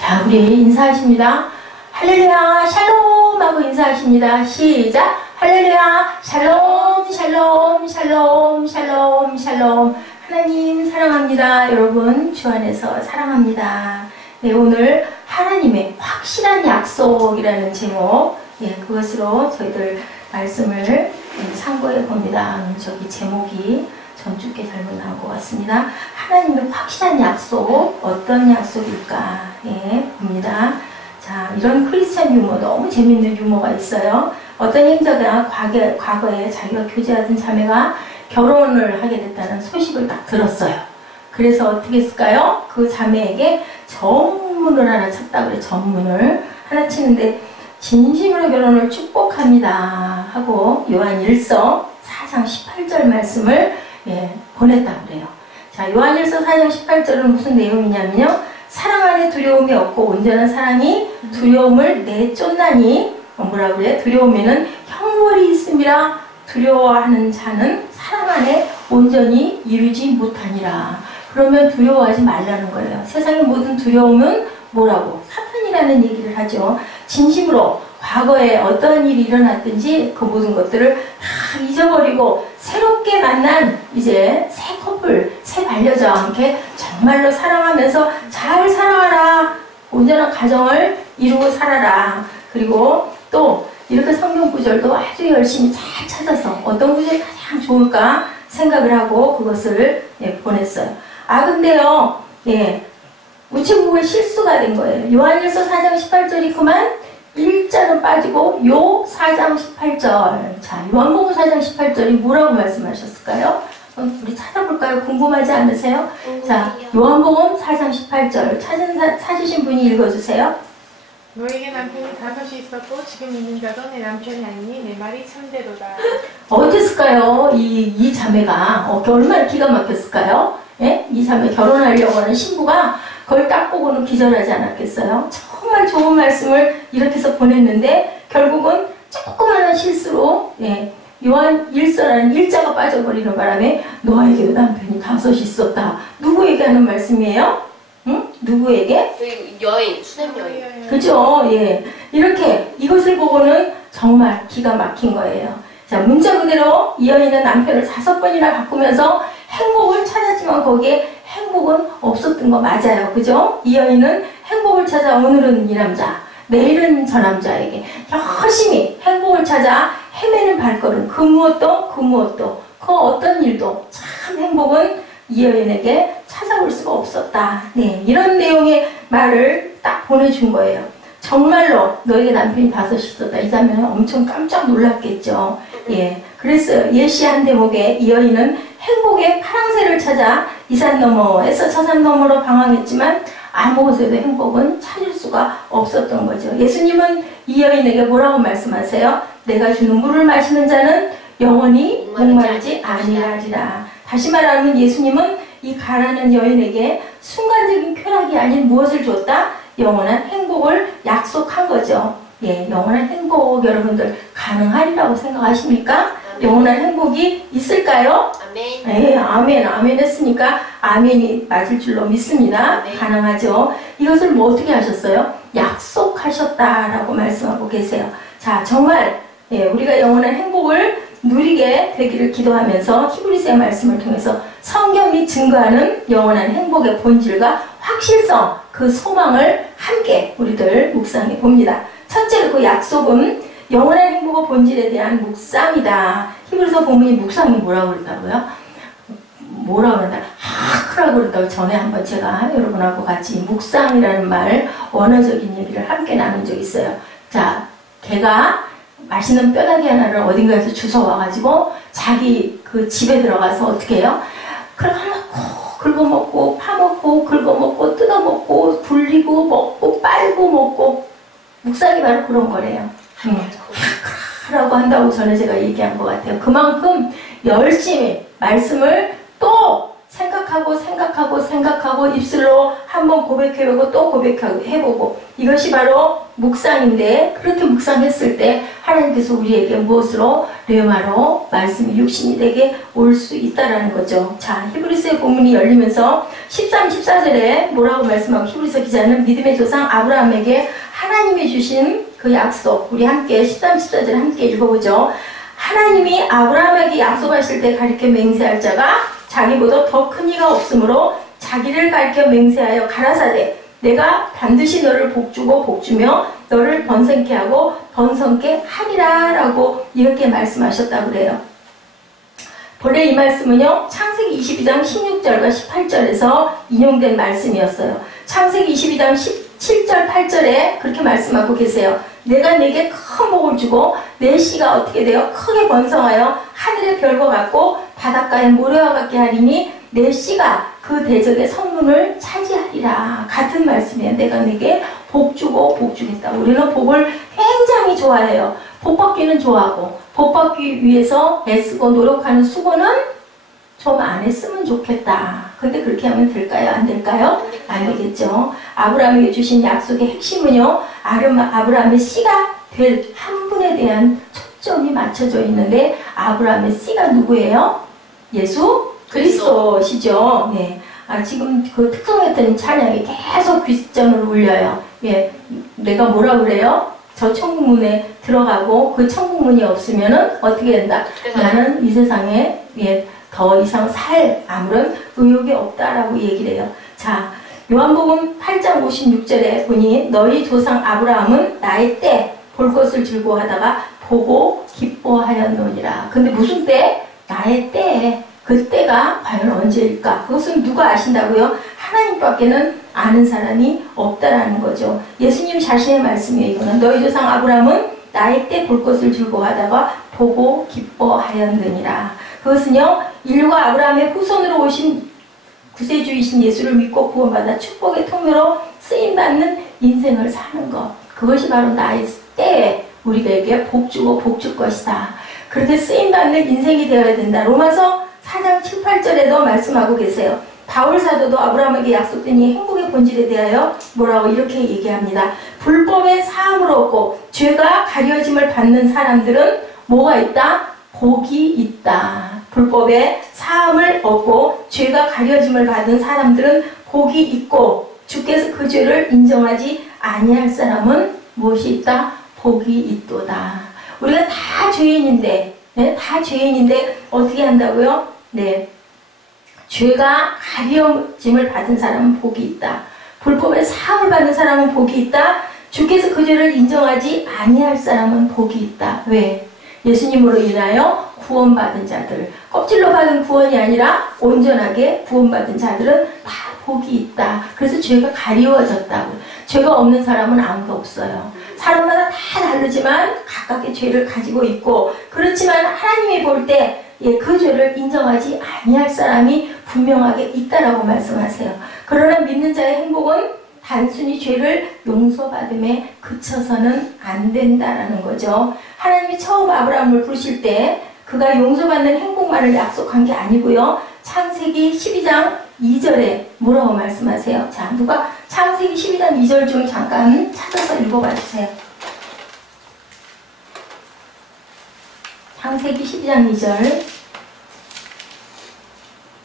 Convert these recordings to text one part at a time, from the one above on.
자, 우리 인사하십니다. 할렐루야, 샬롬 하고 인사하십니다. 시작. 할렐루야, 샬롬, 샬롬, 샬롬, 샬롬, 샬롬. 하나님 사랑합니다. 여러분, 주 안에서 사랑합니다. 네, 오늘 하나님의 확실한 약속이라는 제목, 그것으로 저희들 말씀을 참고해 봅니다. 저기 제목이 전주께 잘못 나온 것 같습니다. 하나님의 확실한 약속, 어떤 약속일까? 봅니다. 자, 이런 크리스찬 유머, 너무 재밌는 유머가 있어요. 어떤 행자가 과거에 자기가 교제하던 자매가 결혼을 하게 됐다는 소식을 딱 들었어요. 그래서 어떻게 했을까요? 그 자매에게 전문을 하나 쳤다 그래. 전문을 하나 치는데 진심으로 결혼을 축복합니다 하고 요한 1서 4장 18절 말씀을 보냈다고 그래요. 자, 요한 1서 4장 18절은 무슨 내용이냐면요. 사랑 안에 두려움이 없고 온전한 사랑이 두려움을 내쫓나니, 뭐라 그래? 두려움에는 형벌이 있음이라. 두려워하는 자는 사랑 안에 온전히 이루지 못하니라. 그러면 두려워하지 말라는 거예요. 세상의 모든 두려움은 뭐라고? 사탄이라는 얘기를 하죠. 진심으로 과거에 어떤 일이 일어났든지 그 모든 것들을 다 잊어버리고 새롭게 만난 이제 새 커플, 새 반려자와 함께 정말로 사랑하면서 잘 살아가라. 온전한 가정을 이루고 살아라. 그리고 또 이렇게 성경 구절도 아주 열심히 잘 찾아서 어떤 구절이 가장 좋을까 생각을 하고 그것을 보냈어요. 아, 근데요, 우체국에 실수가 된 거예요. 요한일서 4장 18절이 그만 1자는 빠지고 요 4장 18절. 자, 요한복음 4장 18절이 뭐라고 말씀하셨을까요? 우리 찾아볼까요? 궁금하지 않으세요? 자, 요한복음 4장 18절 찾으신 분이 읽어주세요. 너에게 남편이 5이 있었고 지금 있는 자도 내 남편이 아니니 내 말이 참되도다. 어땠을까요? 이 자매가 얼마나 기가 막혔을까요? 이 자매 결혼하려고 하는 신부가 그걸 딱 보고는 기절하지 않았겠어요? 정말 좋은 말씀을 이렇게 해서 보냈는데 결국은 조그마한 실수로 요한 1서라는 1자가 빠져버리는 바람에 너에게도 남편이 5이 있었다. 누구에게 하는 말씀이에요? 응? 누구에게? 여인, 수냄 여인. 그죠? 이렇게 이것을 보고는 정말 기가 막힌 거예요. 자, 문자 그대로 이 여인은 남편을 5번이나 바꾸면서 행복을 찾았지만 거기에 행복은 없었던 거 맞아요. 그죠? 이 여인은 행복을 찾아 오늘은 이 남자, 내일은 저 남자에게 열심히 행복을 찾아 헤매는 발걸음. 그 무엇도 그 어떤 일도 참 행복은 이 여인에게 찾아올 수가 없었다. 이런 내용의 말을 딱 보내준 거예요. 정말로 너에게 남편이 5이 있었다. 이 자매는 엄청 깜짝 놀랐겠죠. 그랬어요. 예시한 대목에 이 여인은 행복의 파랑새를 찾아 이 산 너머에서 저 산 너머로 방황했지만 아무 곳에도 행복은 찾을 수가 없었던 거죠. 예수님은 이 여인에게 뭐라고 말씀하세요? 내가 주는 물을 마시는 자는 영원히 목마르지 아니하리라. 다시 말하면 예수님은 이 가난한 여인에게 순간적인 쾌락이 아닌 무엇을 줬다? 영원한 행복을 약속한 거죠. 영원한 행복 여러분들 가능하리라고 생각하십니까? 영원한 행복이 있을까요? 아멘. 아멘 했으니까 아멘이 맞을 줄로 믿습니다. 아멘. 가능하죠. 이것을 어떻게 하셨어요? 약속하셨다라고 말씀하고 계세요. 자, 정말 우리가 영원한 행복을 누리게 되기를 기도하면서 히브리서의 말씀을 통해서 성경이 증거하는 영원한 행복의 본질과 확실성, 그 소망을 함께 우리들 묵상해 봅니다. 첫째로 그 약속은 영원한 행복의 본질에 대한 묵상이다. 히브리서 본문이 묵상이 뭐라고 그랬다고요? 뭐라고 그런다? 하크라고 그랬다고 전에 한번 제가 여러분하고 같이 묵상이라는 말, 원어적인 얘기를 함께 나눈 적이 있어요. 자, 걔가 맛있는 뼈다귀 하나를 어딘가에서 주워와가지고 자기 그 집에 들어가서 어떻게 해요? 긁어먹고 파먹고 긁어먹고 뜯어먹고 굴리고 먹고 빨고 먹고 묵상이 바로 그런 거래요. 라고 한다고 전에 제가 얘기한 것 같아요. 그만큼 열심히 말씀을 또 생각하고 생각하고 생각하고 입술로 한번 고백해보고 또 고백해보고 이것이 바로 묵상인데 그렇게 묵상했을 때 하나님께서 우리에게 무엇으로 레마로 말씀이 육신이 되게 올 수 있다라는 거죠. 자, 히브리서의 본문이 열리면서 13, 14절에 뭐라고 말씀하고 히브리서 기자는 믿음의 조상 아브라함에게 하나님이 주신 그 약속 우리 함께 13, 14절 함께 읽어보죠. 하나님이 아브라함에게 약속하실 때 가리켜 맹세할 자가 자기보다 더 큰 이가 없으므로 자기를 가리켜 맹세하여 가라사대 내가 반드시 너를 복주고 복주며 너를 번성케 하고 번성케 하리라 라고 이렇게 말씀하셨다고 그래요. 본래 이 말씀은요 창세기 22장 16절과 18절에서 인용된 말씀이었어요. 창세기 22장 17절 8절에 그렇게 말씀하고 계세요. 내가 내게 큰 복을 주고 내 씨가 어떻게 되어 크게 번성하여 하늘의 별과 같고 바닷가의 모래와 같게 하리니 내 씨가 그 대적의 성문을 차지하리라. 같은 말씀이에요. 내가 내게 복 주고 복 주겠다. 우리는 복을 굉장히 좋아해요. 복 받기는 좋아하고 복 받기 위해서 애쓰고 노력하는 수고는 좀 안 했으면 좋겠다. 근데 그렇게 하면 될까요? 안 될까요? 안 되겠죠. 아브라함에게 주신 약속의 핵심은요. 아브라함의 씨가 될 한 분에 대한 초점이 맞춰져 있는데 아브라함의 씨가 누구예요? 예수 그리스도시죠. 네. 지금 그 특성했던 찬양이 계속 귓전으로 울려요. 예, 내가 뭐라 그래요? 저 천국문에 들어가고 그 천국문이 없으면은 어떻게 된다? 나는 이 세상에 더 이상 살 아무런 의욕이 없다라고 얘기를 해요. 자, 요한복음 8장 56절에 보니 너희 조상 아브라함은 나의 때 볼 것을 즐거워하다가 보고 기뻐하였노니라. 근데 무슨 때? 나의 때에. 그 때가 과연 언제일까? 그것은 누가 아신다고요? 하나님밖에는 아는 사람이 없다라는 거죠. 예수님 자신의 말씀이에요. 이거는 너희 조상 아브라함은 나의 때 볼 것을 즐거워하다가 보고 기뻐하였느니라. 그것은요, 인류가 아브라함의 후손으로 오신 구세주이신 예수를 믿고 구원받아 축복의 통로로 쓰임받는 인생을 사는 것. 그것이 바로 나의 때에 우리에게 복주고 복줄 것이다. 그렇게 쓰임받는 인생이 되어야 된다. 로마서 4장 7, 8절에도 말씀하고 계세요. 바울 사도도 아브라함에게 약속된 이 행복의 본질에 대하여 뭐라고 이렇게 얘기합니다. 불법의 사함을 얻고 죄가 가려짐을 받는 사람들은 뭐가 있다? 복이 있다. 불법의 사함을 얻고 죄가 가려짐을 받은 사람들은 복이 있고 주께서 그 죄를 인정하지 아니할 사람은 무엇이 있다? 복이 있도다. 우리가 다 죄인인데 다 죄인인데 어떻게 한다고요? 네, 죄가 가려짐을 받은 사람은 복이 있다. 불법의 사함을 받은 사람은 복이 있다. 주께서 그 죄를 인정하지 아니할 사람은 복이 있다. 왜? 예수님으로 인하여 구원받은 자들, 껍질로 받은 구원이 아니라 온전하게 구원받은 자들은 다 복이 있다. 그래서 죄가 가리워졌다고. 죄가 없는 사람은 아무도 없어요. 사람마다 다 다르지만 각각의 죄를 가지고 있고, 그렇지만 하나님이 볼 때 그 죄를 인정하지 아니할 사람이 분명하게 있다라고 말씀하세요. 그러나 믿는 자의 행복은 단순히 죄를 용서받음에 그쳐서는 안 된다라는 거죠. 하나님이 처음 아브라함을 부르실 때 그가 용서받는 행복만을 약속한 게 아니고요. 창세기 12장 2절에 뭐라고 말씀하세요? 자, 누가 창세기 12장 2절 좀 잠깐 찾아서 읽어봐 주세요. 창세기 12장 2절.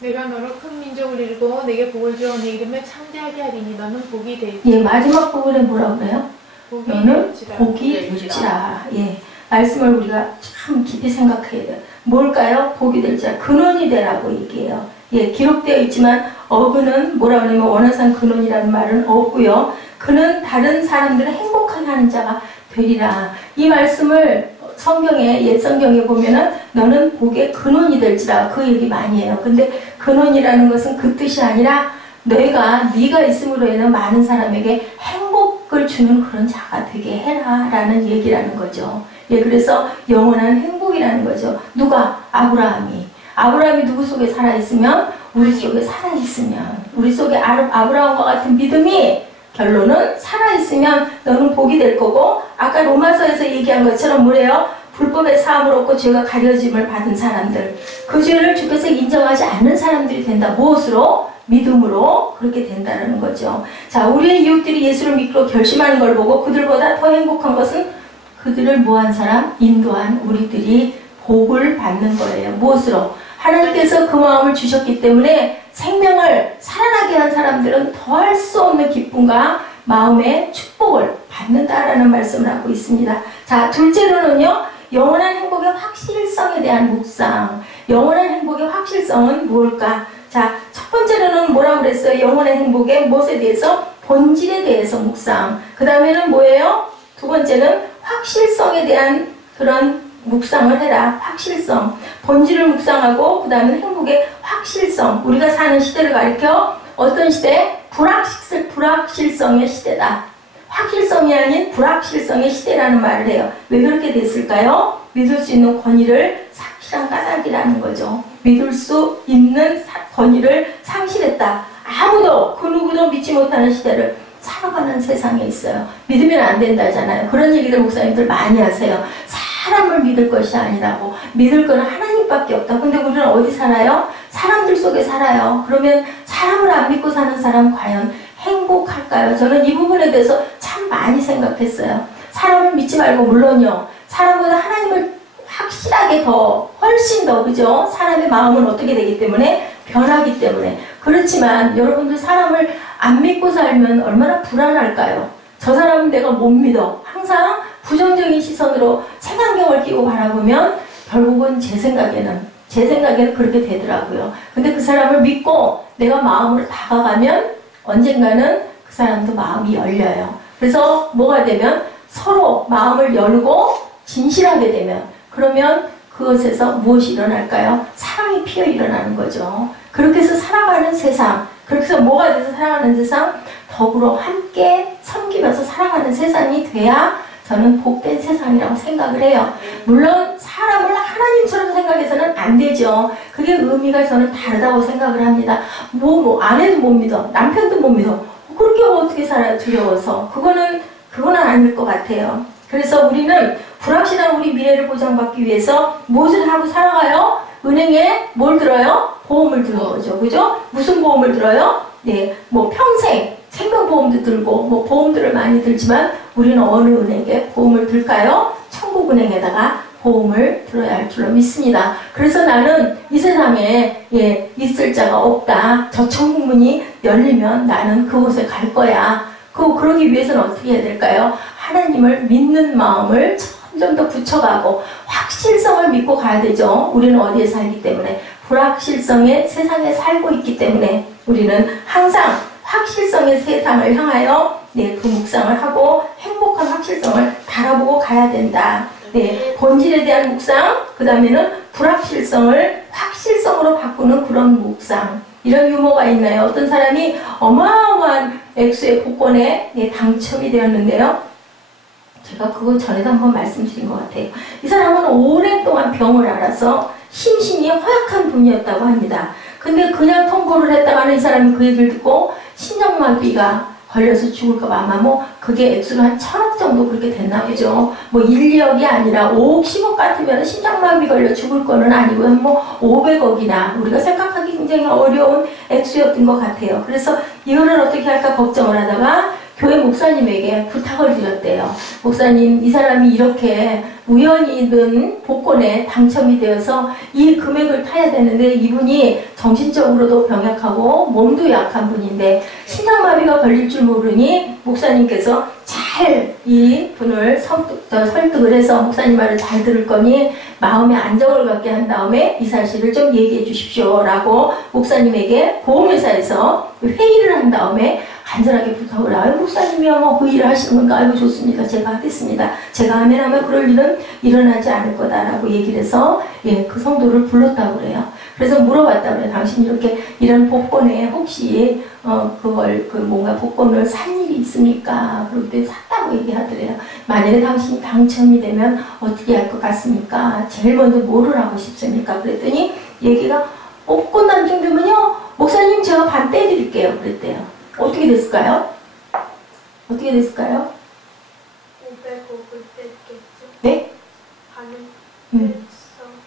내가 너로 큰 민족을 이루고 내게 복을 주어 내 이름을 창대하게 하리니 너는 복이 되리라. 예, 마지막 부분에 뭐라고 그래요? 복이 너는 될지라. 복이 될지라. 예, 말씀을 우리가 참 깊이 생각해야 돼요. 뭘까요? 복이 될지라. 근원이 되라고 얘기해요. 예, 기록되어 있지만 어근은 뭐라 그러면 원어상 근원이라는 말은 없고요. 그는 다른 사람들을 행복하게 하는 자가 되리라. 이 말씀을 성경에, 옛 성경에 보면은 너는 복의 근원이 될지라 그 얘기 많이 해요. 근데 근원이라는 것은 그 뜻이 아니라 네가 있음으로 인해 많은 사람에게 행복을 주는 그런 자가 되게 해라 라는 얘기라는 거죠. 예, 그래서 영원한 행복이라는 거죠. 누가? 아브라함이 누구 속에 살아있으면? 우리 속에 살아있으면, 우리 속에 아브라함과 같은 믿음이 결론은 살아있으면 너는 복이 될 거고, 아까 로마서에서 얘기한 것처럼 뭐래요? 불법의 사함을 얻고 죄가 가려짐을 받은 사람들, 그 죄를 주께서 인정하지 않는 사람들이 된다. 무엇으로? 믿음으로 그렇게 된다는 거죠. 자, 우리의 이웃들이 예수를 믿고 결심하는 걸 보고 그들보다 더 행복한 것은 그들을 뭐한 사람? 인도한 우리들이 복을 받는 거예요. 무엇으로? 하나님께서 그 마음을 주셨기 때문에 생명을 살아나게 한 사람들은 더할 수 없는 기쁨과 마음의 축복을 받는다라는 말씀을 하고 있습니다. 자, 둘째로는요, 영원한 행복의 확실성에 대한 묵상. 영원한 행복의 확실성은 뭘까? 자, 첫 번째로는 뭐라고 그랬어요? 영원한 행복의 무엇에 대해서? 본질에 대해서 묵상. 그 다음에는 뭐예요? 두 번째는 확실성에 대한 그런 묵상을 해라. 확실성. 본질을 묵상하고 그 다음에 행복의 확실성. 우리가 사는 시대를 가리켜 어떤 시대? 불확실성의 시대다. 확실성이 아닌 불확실성의 시대라는 말을 해요. 왜 그렇게 됐을까요? 믿을 수 있는 권위를 상실한 까닭이라는 거죠. 믿을 수 있는 권위를 상실했다. 아무도 그 누구도 믿지 못하는 시대를 살아가는 세상에 있어요. 믿으면 안 된다잖아요. 그런 얘기들 목사님들 많이 하세요. 사람을 믿을 것이 아니라고. 믿을 거는 하나님밖에 없다. 근데 우리는 어디 살아요? 사람들 속에 살아요. 그러면 사람을 안 믿고 사는 사람 과연 행복할까요? 저는 이 부분에 대해서 참 많이 생각했어요. 사람을 믿지 말고, 물론요, 사람보다 하나님을 확실하게 더, 훨씬 더, 그죠? 사람의 마음은 어떻게 되기 때문에? 변하기 때문에. 그렇지만 여러분들 사람을 안 믿고 살면 얼마나 불안할까요? 저 사람은 내가 못 믿어. 항상 부정적인 시선으로 색안경을 끼고 바라보면 결국은 제 생각에는 그렇게 되더라고요. 근데 그 사람을 믿고 내가 마음으로 다가가면 언젠가는 그 사람도 마음이 열려요. 그래서 뭐가 되면 서로 마음을 열고 진실하게 되면, 그러면 그것에서 무엇이 일어날까요? 사랑이 피어 일어나는 거죠. 그렇게 해서 살아가는 세상, 그렇게 해서 뭐가 돼서 살아가는 세상? 더불어 함께 섬기면서 살아가는 세상이 돼야 저는 복된 세상이라고 생각을 해요. 물론 사람을 하나님처럼 생각해서는 안 되죠. 그게 의미가 저는 다르다고 생각을 합니다. 아내도 못 믿어. 남편도 못 믿어. 그렇게 어떻게 살아요? 두려워서. 그거는 아닐 것 같아요. 그래서 우리는 불확실한 우리 미래를 보장받기 위해서 무엇을 하고 살아가요? 은행에 뭘 들어요? 보험을 드는 거죠. 그죠? 무슨 보험을 들어요? 네, 뭐 평생 생명보험도 들고 뭐 보험들을 많이 들지만 우리는 어느 은행에 보험을 들까요? 천국은행에다가 보험을 들어야 할 줄로 믿습니다. 그래서 나는 이 세상에 있을 자가 없다. 저 천국문이 열리면 나는 그곳에 갈 거야. 그러기 위해서는 어떻게 해야 될까요? 하나님을 믿는 마음을 점점 더 붙여가고 확실성을 믿고 가야 되죠. 우리는 어디에 살기 때문에? 불확실성의 세상에 살고 있기 때문에 우리는 항상 확실성의 세상을 향하여 그 묵상을 하고 행복한 확실성을 바라보고 가야 된다. 본질에 대한 묵상, 그 다음에는 불확실성을 확실성으로 바꾸는 그런 묵상. 이런 유머가 있나요? 어떤 사람이 어마어마한 액수의 복권에 당첨이 되었는데요. 제가 그거 전에도 한번 말씀드린 것 같아요. 이 사람은 오랫동안 병을 앓아서 심신이 허약한 분이었다고 합니다. 근데 그냥 통보를 했다가는 이 사람이 그 얘기를 듣고 심장마비가 걸려서 죽을까봐 아마 그게 액수로 한 1,000억 정도 그렇게 됐나 보죠. 1, 2억이 아니라 5억, 10억 같으면 심장마비 걸려 죽을 거는 아니고요. 500억이나 우리가 생각하기 굉장히 어려운 액수였던 것 같아요. 그래서 이거를 어떻게 할까 걱정을 하다가 교회 목사님에게 부탁을 드렸대요. 목사님, 이 사람이 이렇게 우연히든 복권에 당첨이 되어서 이 금액을 타야 되는데 이분이 정신적으로도 병약하고 몸도 약한 분인데 심장마비가 걸릴 줄 모르니 목사님께서 잘 이 분을 설득을 해서 목사님 말을 잘 들을 거니 마음의 안정을 갖게 한 다음에 이 사실을 좀 얘기해 주십시오 라고 목사님에게 보험회사에서 회의를 한 다음에 간절하게 부탁을 해요. 아유, 목사님이야 그 일을 하시는 건가? 아이고 좋습니다. 제가 하겠습니다. 제가 하면 그럴 일은 일어나지 않을 거다라고 얘기를 해서 그 성도를 불렀다고 그래요. 그래서 물어봤다고 그래요. 당신 이런 복권에 혹시 뭔가 복권을 산 일이 있습니까? 그럴 때 샀다고 얘기하더래요. 만약에 당신이 당첨이 되면 어떻게 할 것 같습니까? 제일 먼저 뭐를 하고 싶습니까? 그랬더니 얘기가 복권 당첨되면요 목사님 제가 반 떼드릴게요 그랬대요. 어떻게 됐을까요? 어떻게 됐을까요? 500억을 뺐겠죠? 네? 반은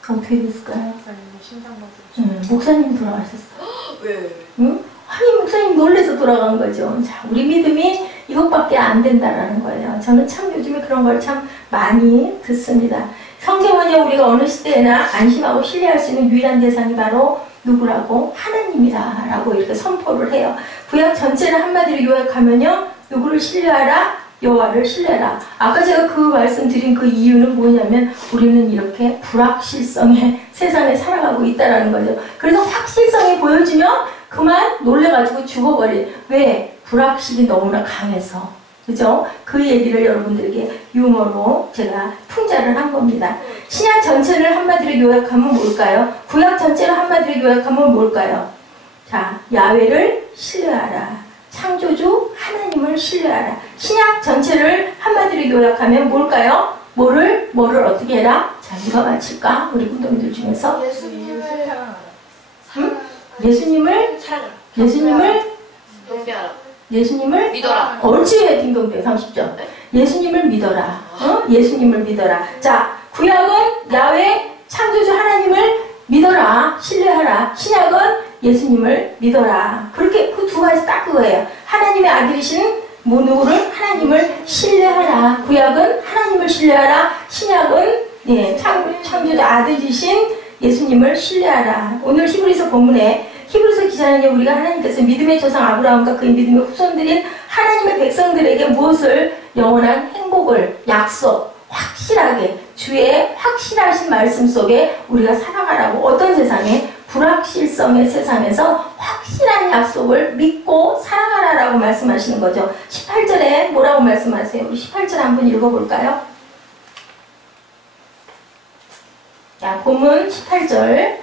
어떻게 됐을까요? 목사님 심장마비. 목사님 돌아가셨어. 왜? 응? 아니 목사님 놀래서 돌아간 거죠. 자, 우리 믿음이 이것밖에 안 된다라는 거예요. 저는 참 요즘에 그런 걸 참 많이 듣습니다. 성경은요, 우리가 어느 시대에나 안심하고 신뢰할 수 있는 유일한 대상이 바로 누구라고? 하나님이다라고 이렇게 선포를 해요. 구약 전체를 한마디로 요약하면요, 누구를 신뢰하라? 여호와를 신뢰하라. 아까 제가 그 말씀드린 그 이유는 뭐냐면 우리는 이렇게 불확실성의 세상에 살아가고 있다라는 거죠. 그래서 확실성이 보여지면 그만 놀래가지고 죽어버린. 왜? 불확실이 너무나 강해서. 그죠? 그 얘기를 여러분들에게 유머로 제가 풍자를 한 겁니다. 신약 전체를 한마디로 요약하면 뭘까요? 구약 전체를 한마디로 요약하면 뭘까요? 자, 야훼를 신뢰하라. 창조주 하나님을 신뢰하라. 신약 전체를 한마디로 요약하면 뭘까요? 뭐를 어떻게 해라? 자, 누가 맞힐까? 우리 군동이들 중에서 예수님을 예수님을 경배하라. 예수님을 믿어라. 옳지. 딩동댕 30점. 예수님을 믿어라. 예수님을 믿어라. 자, 구약은 야훼 창조주 하나님을 믿어라. 신뢰하라. 신약은 예수님을 믿어라. 그렇게 그 두 가지 딱 그거예요. 하나님의 아들이신 누구를? 하나님을 신뢰하라. 구약은 하나님을 신뢰하라. 신약은 창조주 아들이신 예수님을 신뢰하라. 오늘 히브리서 본문에 히브리서 기자는요, 우리가 하나님께서 믿음의 조상 아브라함과 그의 믿음의 후손들인 하나님의 백성들에게 무엇을? 영원한 행복을, 약속, 확실하게 주의 확실하신 말씀 속에 우리가 살아가라고. 어떤 세상에? 불확실성의 세상에서 확실한 약속을 믿고 살아가라라고 말씀하시는 거죠. 18절에 뭐라고 말씀하세요? 우리 18절 한번 읽어볼까요? 자, 본문 18절.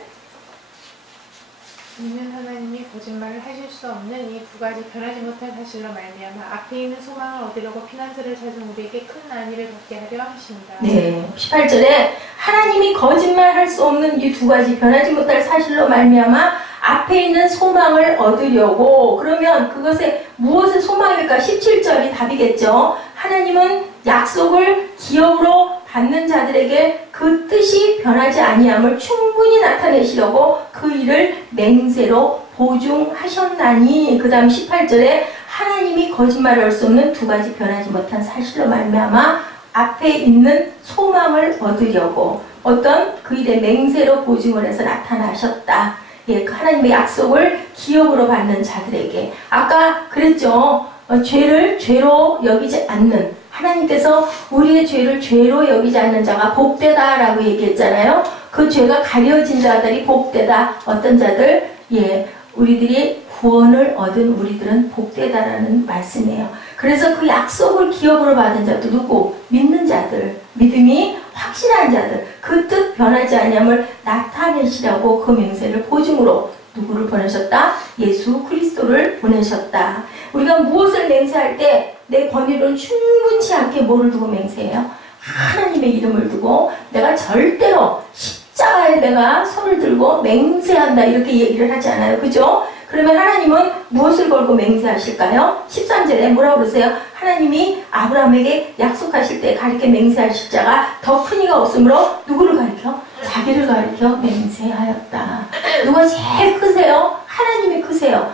있는 하나님이 거짓말을 하실 수 없는 이 두 가지 변하지 못할 사실로 말미암아 앞에 있는 소망을 얻으려고 피난처를 찾은 우리에게 큰 안위를 받게 하려 하십니다. 네, 18절에 하나님이 거짓말할 수 없는 이 두 가지 변하지 못할 사실로 말미암아 앞에 있는 소망을 얻으려고. 그러면 그것에 무엇의 소망일까? 17절이 답이겠죠. 하나님은 약속을 기업으로 받는 자들에게 그 뜻이 변하지 아니함을 충분히 나타내시려고 그 일을 맹세로 보증하셨나니. 그 다음 18절에 하나님이 거짓말할 수 없는 두 가지 변하지 못한 사실로 말미암아 앞에 있는 소망을 얻으려고 어떤 그 일의 맹세로 보증을 해서 나타나셨다. 예, 그 하나님의 약속을 기업으로 받는 자들에게. 아까 그랬죠. 죄를 죄로 여기지 않는, 하나님께서 우리의 죄를 죄로 여기지 않는 자가 복되다라고 얘기했잖아요. 그 죄가 가려진 자들이 복되다. 어떤 자들? 예, 우리들이 구원을 얻은 우리들은 복되다라는 말씀이에요. 그래서 그 약속을 기업으로 받은 자도 누구? 믿는 자들, 믿음이 확실한 자들, 그 뜻 변하지 않음을 나타내시라고 그 맹세를 보증으로 누구를 보내셨다? 예수 그리스도를 보내셨다. 우리가 무엇을 맹세할 때 내 권위로는 충분치 않게 뭐를 두고 맹세해요? 하나님의 이름을 두고 내가 절대로 십자가에 내가 손을 들고 맹세한다 이렇게 얘기를 하지 않아요. 그죠? 그러면 하나님은 무엇을 걸고 맹세하실까요? 13절에 뭐라고 그러세요? 하나님이 아브라함에게 약속하실 때 가리켜 맹세하실 자가 더 큰 이가 없으므로 누구를 가리켜? 자기를 가리켜 맹세하였다. 누가 제일 크세요? 하나님이 크세요.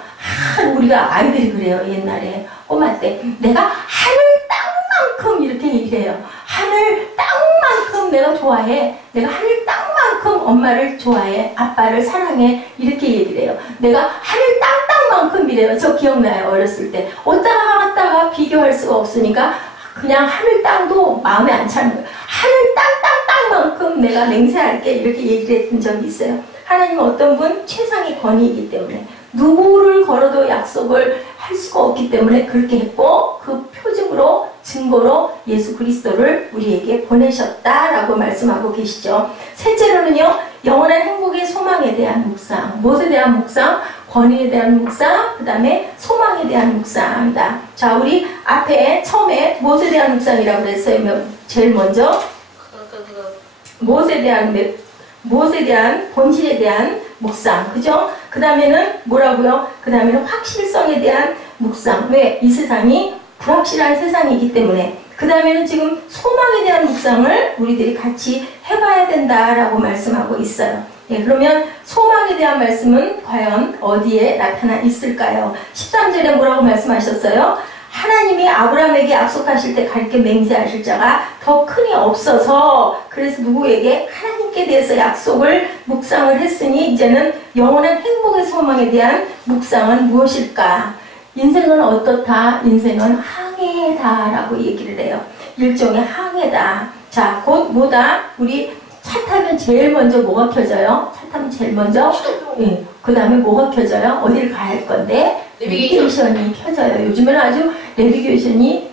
우리가 아이들이 그래요. 옛날에 꼬마 때 내가 하늘 땅만큼 이렇게 얘기를 해요. 하늘 땅만큼 내가 좋아해. 내가 하늘 땅만큼 엄마를 좋아해. 아빠를 사랑해. 이렇게 얘기를 해요. 내가 하늘 땅만큼이래요. 저 기억나요. 어렸을 때. 왔다가 갔다가 비교할 수가 없으니까 그냥 하늘 땅도 마음에 안 차는 거예요. 하늘 땅만큼 내가 맹세할게. 이렇게 얘기를 했던 적이 있어요. 하나님은 어떤 분? 최상의 권위이기 때문에 누구를 걸어도 약속을 할 수가 없기 때문에 그렇게 했고 그 표징으로 증거로 예수 그리스도를 우리에게 보내셨다라고 말씀하고 계시죠. 셋째로는요, 영원한 행복의 소망에 대한 묵상. 무엇에 대한 묵상? 권위에 대한 묵상, 그 다음에 소망에 대한 묵상이다. 자, 우리 앞에 처음에 무엇에 대한 묵상이라고 그랬어요? 제일 먼저 무엇에 대한 본질에 대한 묵상, 그죠? 그 다음에는 뭐라고요? 그 다음에는 확실성에 대한 묵상. 왜? 이 세상이 불확실한 세상이기 때문에. 그 그 다음에는 지금 소망에 대한 묵상을 우리들이 같이 해봐야 된다라고 말씀하고 있어요. 예, 그러면 소망에 대한 말씀은 과연 어디에 나타나 있을까요? 13절에 뭐라고 말씀하셨어요? 하나님이 아브라함에게 약속하실 때 가르쳐 맹세하실 자가 더 크니 없어서, 그래서 누구에게? 하나님께 대해서 약속을 묵상을 했으니 이제는 영원한 행복의 소망에 대한 묵상은 무엇일까? 인생은 어떻다? 인생은 항해다라고 얘기를 해요. 일종의 항해다. 자, 곧 뭐다? 우리 차 타면 제일 먼저 뭐가 켜져요? 차 타면 제일 먼저? 예. 그 다음에 뭐가 켜져요? 어디를 가야 할 건데? 내비게이션이 켜져요. 요즘에는 아주 내비게이션이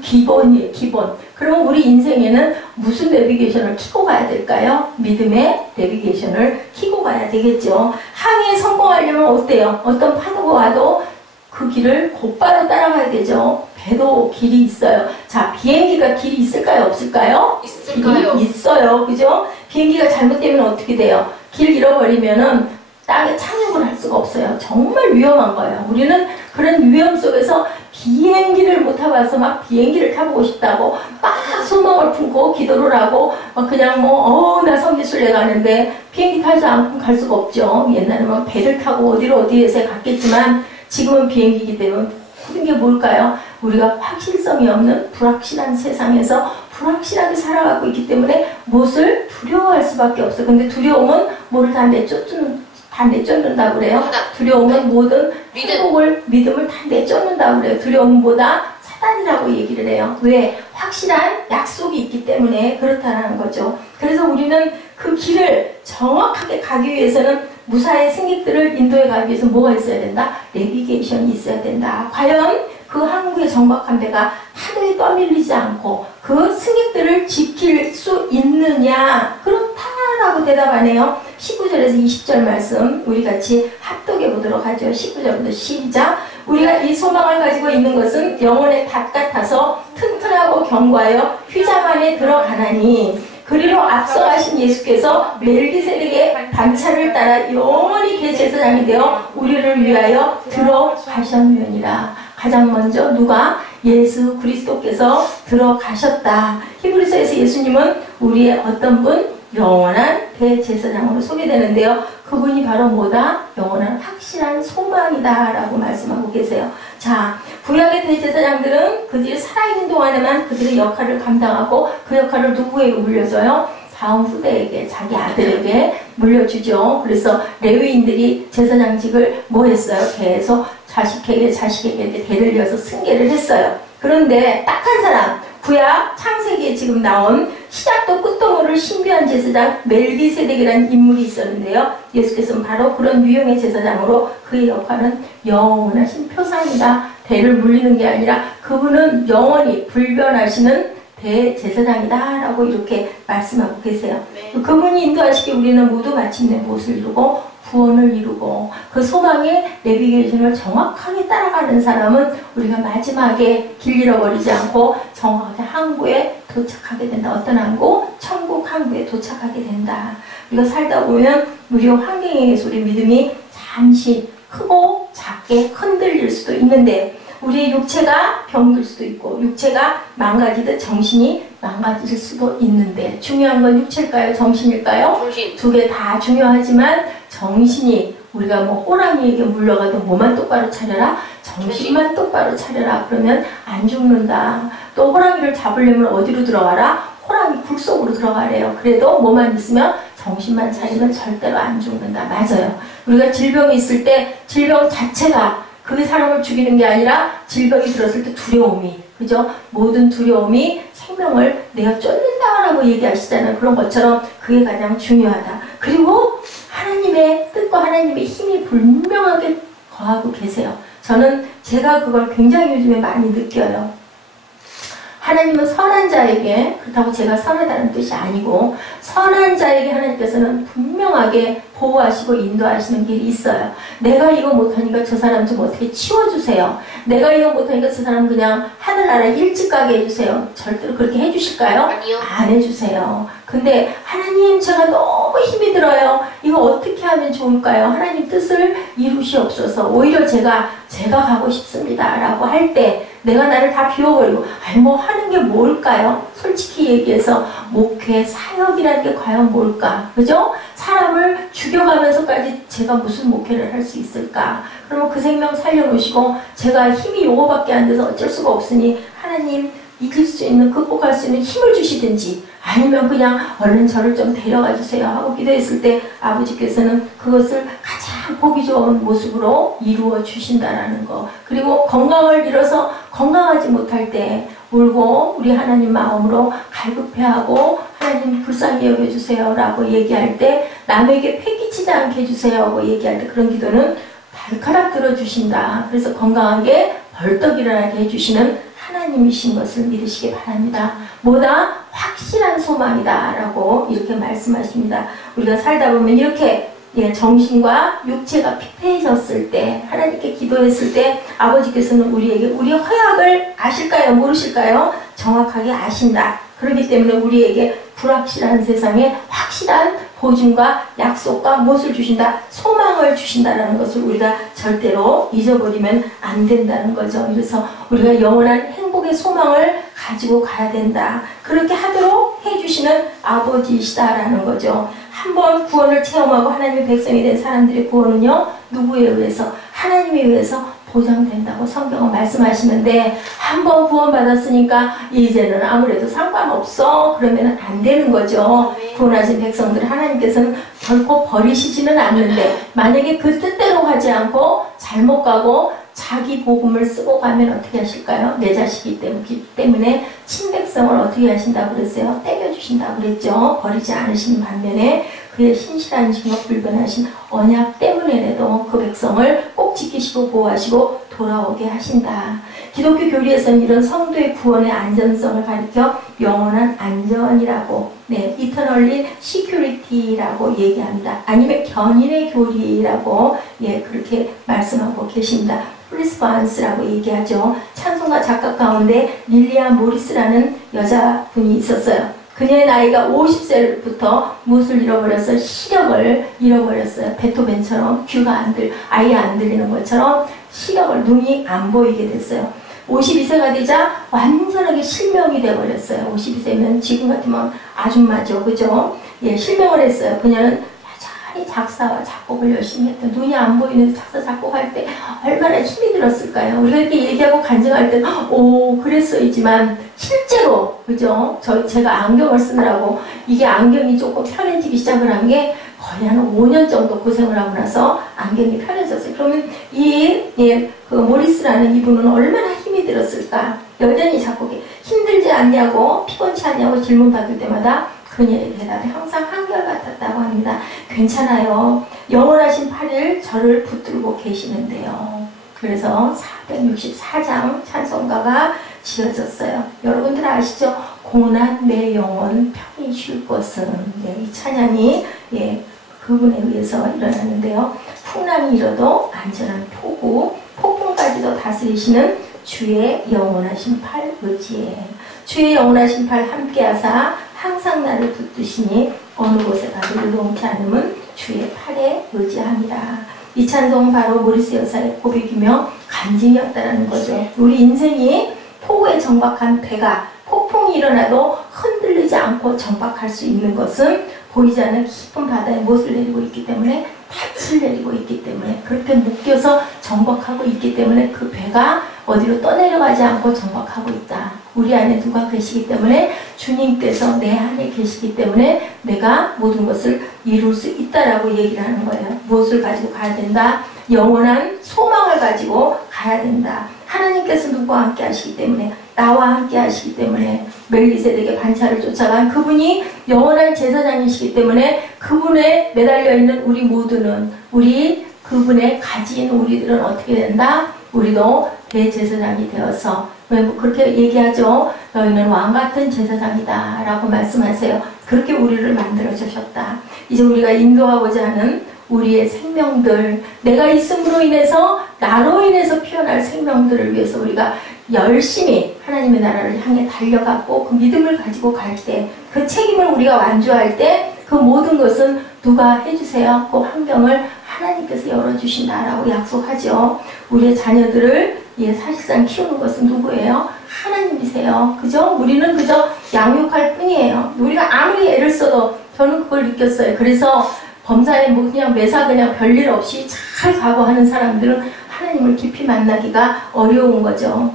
기본이에요. 기본. 그럼 우리 인생에는 무슨 내비게이션을 켜고 가야 될까요? 믿음의 내비게이션을 켜고 가야 되겠죠. 항해에 성공하려면 어때요? 어떤 파도가 와도 그 길을 곧바로 따라가야 되죠. 배도 길이 있어요. 자, 비행기가 길이 있을까요? 없을까요? 있을까요? 길이 있어요. 그죠? 비행기가 잘못되면 어떻게 돼요? 길 잃어버리면은 땅에 착륙을 할 수가 없어요. 정말 위험한 거예요. 우리는 그런 위험 속에서 비행기를 못 타봐서 막 비행기를 타보고 싶다고 막 소망을 품고 기도를 하고 막 그냥 나 성지순례 가는데 비행기 타지 않고 갈 수가 없죠. 옛날에는 막 배를 타고 어디에서 갔겠지만 지금은 비행기이기 때문에 모든 게 뭘까요? 우리가 확실성이 없는 불확실한 세상에서 불확실하게 살아가고 있기 때문에 무엇을 두려워할 수밖에 없어요. 근데 두려움은 뭐를 다 내쫓는다고 그래요. 두려움은 모든 믿음을 다 내쫓는다고 그래요. 두려움은 뭐다? 사단이라고 얘기를 해요. 왜? 확실한 약속이 있기 때문에 그렇다는 거죠. 그래서 우리는 그 길을 정확하게 가기 위해서는 무사의 승객들을 인도해 가기 위해서 뭐가 있어야 된다? 내비게이션이 있어야 된다. 과연 그 항구의 정박한 배가 하늘에 떠밀리지 않고 그 승객들을 지킬 수 있느냐? 그렇다라고 대답하네요. 19절에서 20절 말씀 우리 같이 합독해 보도록 하죠. 19절부터 시작. 우리가 이 소망을 가지고 있는 것은 영혼의 닷 같아서 튼튼하고 견고하여 휘장 안에 들어가나니, 그리로 앞서가신 예수께서 멜기세덱의 반차를 따라 영원히 대제사장이 되어 우리를 위하여 들어가셨느니라. 가장 먼저 누가? 예수 그리스도께서 들어가셨다. 히브리서에서 예수님은 우리의 어떤 분? 영원한 대제사장으로 소개되는데요. 그분이 바로 뭐다? 영원한 확실한 소망이다 라고 말씀하고 계세요. 자, 구약의 대제사장들은 그들이 살아있는 동안에만 그들의 역할을 감당하고 그 역할을 누구에게 물려줘요? 다음 후대에게, 자기 아들에게 물려주죠. 그래서 레위인들이 제사장직을 뭐 했어요? 계속 자식에게 대를 이어서 승계를 했어요. 그런데 딱 한 사람, 구약 창세기에 지금 나온 시작도 끝도 모를 신비한 제사장 멜기세덱이라는 인물이 있었는데요. 예수께서는 바로 그런 유형의 제사장으로 그의 역할은 영원하신 표상이다. 대를 물리는 게 아니라 그분은 영원히 불변하시는 대제사장이다 라고 이렇게 말씀하고 계세요. 네. 그분이 인도하시기에 우리는 모두 마침내 무엇을 이루고 구원을 이루고 그 소망의 내비게이션을 정확하게 따라가는 사람은 우리가 마지막에 길 잃어버리지 않고 정확하게 항구에 도착하게 된다. 어떤 항구? 천국 항구에 도착하게 된다. 우리가 살다 보면 우리 환경에서 우리 믿음이 잠시 크고 작게 흔들릴 수도 있는데 우리의 육체가 병들 수도 있고 육체가 망가지듯 정신이 망가질 수도 있는데 중요한 건 육체일까요? 정신일까요? 정신. 두 개 다 중요하지만 정신이 우리가 호랑이에게 물려가도 뭐만 똑바로 차려라? 정신만 똑바로 차려라. 그러면 안 죽는다. 또 호랑이를 잡으려면 어디로 들어가라? 호랑이 굴 속으로 들어가래요. 그래도 뭐만 있으면 정신만 차리면 절대로 안 죽는다. 맞아요. 우리가 질병이 있을 때 질병 자체가 그게 사람을 죽이는 게 아니라 질병이 들었을 때 두려움이, 그죠? 모든 두려움이 생명을 내가 쫓는다라고 얘기하시잖아요. 그런 것처럼 그게 가장 중요하다. 그리고 하나님의 뜻과 하나님의 힘이 분명하게 거하고 계세요. 저는 제가 그걸 굉장히 요즘에 많이 느껴요. 하나님은 선한 자에게, 그렇다고 제가 선하다는 뜻이 아니고 선한 자에게 하나님께서는 분명하게 보호하시고 인도하시는 길이 있어요. 내가 이거 못하니까 저 사람 좀 어떻게 치워주세요. 내가 이거 못하니까 저 사람 그냥 하늘나라에 일찍 가게 해주세요. 절대로 그렇게 해주실까요? 아니요. 안 해주세요. 근데 하나님 제가 너무 힘이 들어요. 이거 어떻게 하면 좋을까요? 하나님 뜻을 이루시옵소서. 오히려 제가 가고 싶습니다 라고 할 때 내가 나를 다 비워버리고 아니 뭐 하는 게 뭘까요? 솔직히 얘기해서 목회, 사역이라는 게 과연 뭘까? 그죠? 사람을 죽여가면서까지 제가 무슨 목회를 할 수 있을까? 그러면 그 생명 살려놓으시고 제가 힘이 요거밖에 안 돼서 어쩔 수가 없으니 하나님 이길 수 있는, 극복할 수 있는 힘을 주시든지 아니면 그냥 얼른 저를 좀 데려가 주세요 하고 기도했을 때 아버지께서는 그것을 가장 보기 좋은 모습으로 이루어 주신다라는 거. 그리고 건강을 잃어서 건강하지 못할 때 울고 우리 하나님 마음으로 갈급해하고 하나님 불쌍히 여겨주세요 라고 얘기할 때 남에게 패기치지 않게 해주세요 하고 얘기할 때 그런 기도는 발가락 들어주신다. 그래서 건강하게 벌떡 일어나게 해주시는 하나님이신 것을 믿으시기 바랍니다. 뭐다? 확실한 소망이다 라고 이렇게 말씀하십니다. 우리가 살다 보면 이렇게 정신과 육체가 피폐해졌을 때 하나님께 기도했을 때 아버지께서는 우리에게 우리의 허약을 아실까요? 모르실까요? 정확하게 아신다. 그렇기 때문에 우리에게 불확실한 세상에 확실한 보증과 약속과 무엇을 주신다? 소망을 주신다라는 것을 우리가 절대로 잊어버리면 안 된다는 거죠. 그래서 우리가 영원한 행복의 소망을 가지고 가야 된다. 그렇게 하도록 해주시는 아버지이시다라는 거죠. 한번 구원을 체험하고 하나님의 백성이 된 사람들의 구원은요, 누구에 의해서? 하나님에 의해서 보장된다고 성경은 말씀하시는데 한번 구원받았으니까 이제는 아무래도 상관없어 그러면 안 되는 거죠. 구원하신 백성들 하나님께서는 결코 버리시지는 않는데 만약에 그 뜻대로 가지 않고 잘못 가고 자기 복음을 쓰고 가면 어떻게 하실까요? 내 자식이기 때문에 친백성을 어떻게 하신다고 그랬어요? 떼겨주신다고 그랬죠. 버리지 않으시는 반면에 그의 신실한 증거불변하신 언약 때문에라도 그 백성을 꼭 지키시고 보호하시고 돌아오게 하신다. 기독교 교리에서는 이런 성도의 구원의 안전성을 가리켜 영원한 안전이라고, eternally security라고 얘기합니다. 아니면 견인의 교리라고 그렇게 말씀하고 계십니다. 프리스반스라고 얘기하죠. 찬송가 작가 가운데 릴리아 모리스라는 여자분이 있었어요. 그녀의 나이가 50세부터 무엇을 잃어버려서 시력을 잃어버렸어요. 베토벤처럼 귀가 아예 안 들리는 것처럼 시력을, 눈이 안 보이게 됐어요. 52세가 되자 완전하게 실명이 돼버렸어요. 52세면 지금 같으면 아줌마죠. 그죠? 실명을 했어요. 그녀는 여전히 작사와 작곡을 열심히 했던, 눈이 안 보이는 작사 작곡할 때 얼마나 힘이 들었을까요? 우리가 이렇게 얘기하고 간증할 때 그랬어야지만 실제로 그죠? 제가 안경을 쓰느라고 이게 안경이 조금 편해지기 시작을 한 게 거의 한 5년 정도 고생을 하고 나서 안경이 편해졌어요. 그러면 그 모리스라는 이분은 얼마나 힘이 들었을까? 여전히 작곡에 힘들지 않냐고, 피곤치 않냐고 질문 받을 때마다 그녀의 대답이 항상 한결같았다고 합니다. 괜찮아요. 영원하신 8일 저를 붙들고 계시는데요. 그래서 464장 찬송가가 지어졌어요. 여러분들 아시죠? 고난 내 영혼 편히 쉴 곳은, 이 찬양이 그분에 의해서 일어났는데요. 풍랑이 일어도 안전한 폭우, 폭풍까지도 다스리시는 주의 영원하신 팔 의지에, 주의 영원하신 팔 함께하사 항상 나를 붙드시니 어느 곳에 가도 요동치 않음은 주의 팔에 의지합니다. 이 찬송은 바로 모리스 여사의 고백이며 간증이었다는 거죠. 우리 인생이 폭우에 정박한 배가 폭풍이 일어나도 흔들리지 않고 정박할 수 있는 것은 보이지 않는 깊은 바다에 못을 내리고 있기 때문에, 닻을 내리고 있기 때문에, 그렇게 묶여서 정박하고 있기 때문에 그 배가 어디로 떠내려가지 않고 정박하고 있다. 우리 안에 누가 계시기 때문에, 주님께서 내 안에 계시기 때문에 내가 모든 것을 이룰 수 있다라고 얘기를 하는 거예요. 무엇을 가지고 가야 된다? 영원한 소망을 가지고 가야 된다. 하나님께서 누구와 함께 하시기 때문에, 나와 함께 하시기 때문에, 멜기세덱의 반차를 쫓아간 그분이 영원한 제사장이시기 때문에 그분에 매달려 있는 우리 모두는, 그분에 가진 우리들은 어떻게 된다? 우리도 대제사장이 되어서, 그렇게 얘기하죠. 너희는 왕같은 제사장이다 라고 말씀하세요. 그렇게 우리를 만들어 주셨다. 이제 우리가 인도하고자 하는 우리의 생명들, 내가 있음으로 인해서 나로 인해서 피어날 생명들을 위해서 우리가 열심히 하나님의 나라를 향해 달려가고 그 믿음을 가지고 갈 때, 그 책임을 우리가 완주할 때 그 모든 것은 누가 해주세요? 그 환경을 하나님께서 열어주신다라고 약속하죠. 우리의 자녀들을 사실상 키우는 것은 누구예요? 하나님이세요. 그죠? 우리는 그저 양육할 뿐이에요. 우리가 아무리 애를 써도 저는 그걸 느꼈어요. 그래서 범사에 뭐 그냥 매사 그냥 별일 없이 잘 가고 하는 사람들은 하나님을 깊이 만나기가 어려운 거죠.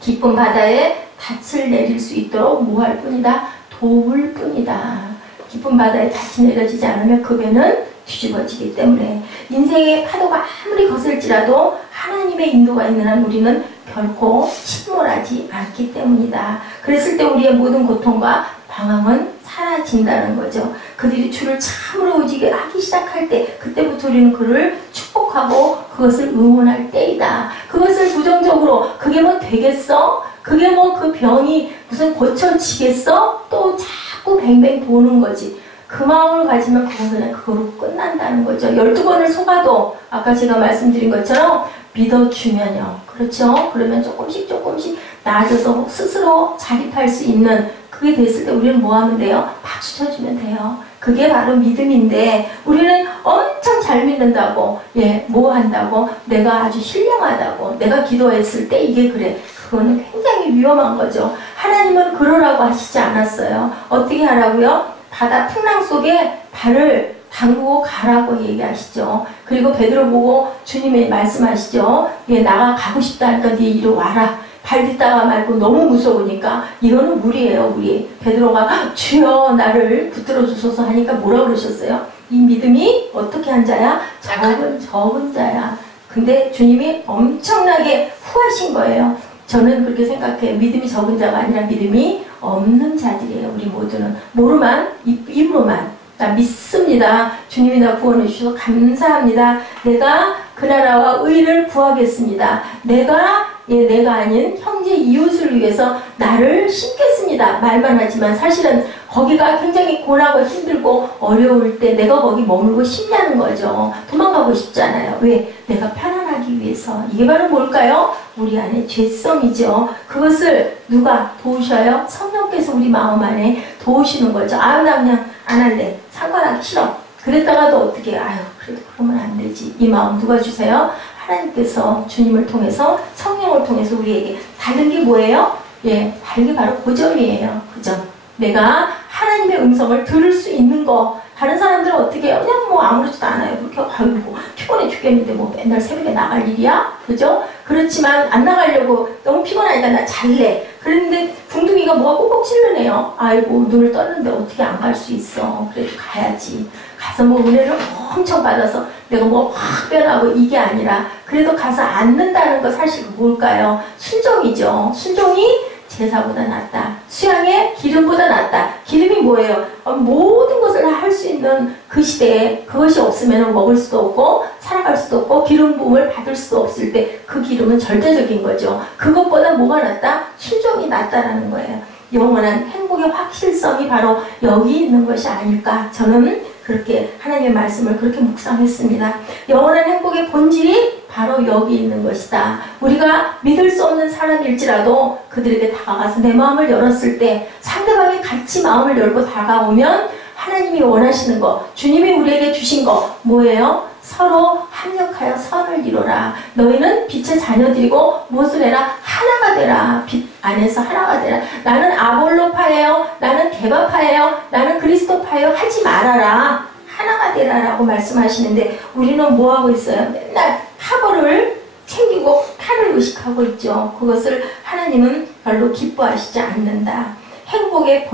깊은 바다에 닻을 내릴 수 있도록 뭐 할 뿐이다? 도울 뿐이다. 깊은 바다에 닻이 내려지지 않으면 그 배는 뒤집어지기 때문에 인생의 파도가 아무리 거슬지라도 하나님의 인도가 있는 한 우리는 결코 침몰하지 않기 때문이다. 그랬을 때 우리의 모든 고통과 방황은 사라진다는 거죠. 그들이 주를 참으로 오지게 하기 시작할 때 그때부터 우리는 그를 축복하고 그것을 응원할 때이다. 그것을 부정적으로 그게 뭐 되겠어? 그게 뭐 그 병이 무슨 고쳐지겠어? 또 자꾸 뱅뱅 도는 거지. 그 마음을 가지면 그건 그냥 그거로 끝난다는 거죠. 12번을 속아도 아까 제가 말씀드린 것처럼 믿어주면요. 그렇죠? 그러면 조금씩 나아져서 스스로 자립할 수 있는 그게 됐을 때 우리는 뭐 하면 돼요? 박수 쳐주면 돼요. 그게 바로 믿음인데 우리는 엄청 잘 믿는다고 뭐 한다고 내가 아주 신령하다고 내가 기도했을 때 이게 그래. 그거는 굉장히 위험한 거죠. 하나님은 그러라고 하시지 않았어요. 어떻게 하라고요? 바다 풍랑 속에 발을 담그고 가라고 얘기하시죠. 그리고 베드로 보고 주님이 말씀하시죠. 나가 가고 싶다 하니까 네 이리 와라. 발 딛다가 말고 너무 무서우니까 이거는 무리예요. 무리. 베드로가 주여 나를 붙들어 주소서 하니까 뭐라 그러셨어요? 이 믿음이 어떻게 한 자야? 적은 자야. 근데 주님이 엄청나게 후하신 거예요. 저는 그렇게 생각해요. 믿음이 적은 자가 아니라 믿음이 없는 자들이에요. 우리 모두는 모르만 입으로만 나 믿습니다. 주님이 나 구원해 주셔서 감사합니다. 내가 그 나라와 의를 구하겠습니다. 내가 아닌 형제 이웃을 위해서 나를 심겠습니다. 말만 하지만 사실은 거기가 굉장히 고나고 힘들고 어려울 때 내가 거기 머물고 싶냐는 거죠. 도망가고 싶잖아요. 왜? 내가 편안하기 위해서. 이게 바로 뭘까요? 우리 안에 죄성이죠. 그것을 누가 도우셔요? 성령께서 우리 마음 안에 도우시는 거죠. 아유 나 그냥 안 할래. 상관하기 싫어. 그랬다가도 어떻게 아유 그래도 그러면 안 되지. 이 마음 누가 주세요? 하나님께서 주님을 통해서 성령을 통해서 우리에게 다른 게 뭐예요? 다른 게 바로 그 점이에요. 그 점. 내가 하나님의 음성을 들을 수 있는 거. 다른 사람들은 어떻게 해요? 그냥 뭐 아무렇지도 않아요. 그렇게 아이고 피곤해 죽겠는데 뭐 맨날 새벽에 나갈 일이야? 그죠? 그렇지만 안 나가려고 너무 피곤하니까 나 잘래. 그런데 궁둥이가 뭐가 꼭꼭 찔르네요. 아이고 눈을 떴는데 어떻게 안 갈 수 있어. 그래도 가야지. 가서 뭐 은혜를 엄청 받아서 내가 뭐 확 변하고 이게 아니라 그래도 가서 앉는다는 거 사실 뭘까요? 순종이죠. 순종이 제사보다 낫다. 수양의 기름보다 낫다. 기름이 뭐예요? 모든 것을 할 수 있는 그 시대에 그것이 없으면 먹을 수도 없고 살아갈 수도 없고 기름 부음을 받을 수도 없을 때 그 기름은 절대적인 거죠. 그것보다 뭐가 낫다? 순종이 낫다라는 거예요. 영원한 행복의 확실성이 바로 여기 있는 것이 아닐까. 저는 그렇게 하나님의 말씀을 그렇게 묵상했습니다. 영원한 행복의 본질이 바로 여기 있는 것이다. 우리가 믿을 수 없는 사람일지라도 그들에게 다가가서 내 마음을 열었을 때 상대방이 같이 마음을 열고 다가오면 하나님이 원하시는 거, 주님이 우리에게 주신 거 뭐예요? 서로 합력하여 선을 이루라. 너희는 빛의 자녀들이고 무엇을 해라? 하나가 되라. 빛 안에서 하나가 되라. 나는 아볼로파예요. 나는 게바파예요. 나는 그리스도파예요. 하지 말아라. 하나가 되라라고 말씀하시는데 우리는 뭐하고 있어요? 맨날 파벌을 챙기고 탈을 의식하고 있죠. 그것을 하나님은 별로 기뻐하시지 않는다. 행복의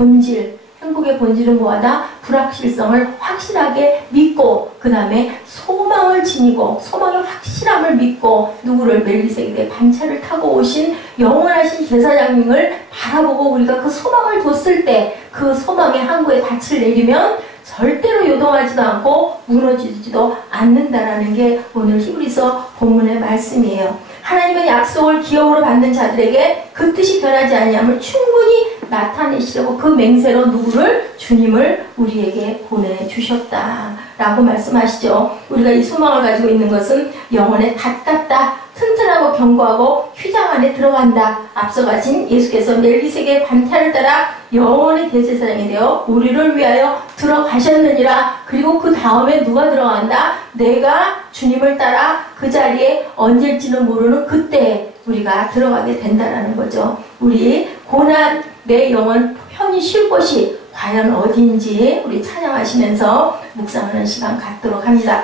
본질은 뭐하다? 불확실성을 확실하게 믿고 그 다음에 소망을 지니고 소망의 확실함을 믿고 누구를 멜기세덱의 반차를 타고 오신 영원하신 제사장님을 바라보고 우리가 그 소망을 뒀을 때 그 소망의 항구에 닻을 내리면 절대로 요동하지도 않고 무너지지도 않는다라는 게 오늘 히브리서 본문의 말씀이에요. 하나님은 약속을 기업으로 받는 자들에게 그 뜻이 변하지 아니함을 충분히 나타내시려고 그 맹세로 누구를? 주님을 우리에게 보내주셨다라고 말씀하시죠. 우리가 이 소망을 가지고 있는 것은 영혼의 닷 같다. 튼튼하고 견고하고 휘장 안에 들어간다. 앞서 가신 예수께서 멜기세겔의 반차를 따라 영원의 대제사장이 되어 우리를 위하여 들어가셨느니라. 그리고 그 다음에 누가 들어간다? 내가 주님을 따라 그 자리에 얹을지는 모르는 그때 우리가 들어가게 된다는 거죠. 우리 고난 내 영혼 편히 쉴 곳이 과연 어디인지 우리 찬양하시면서 묵상하는 시간 갖도록 합니다.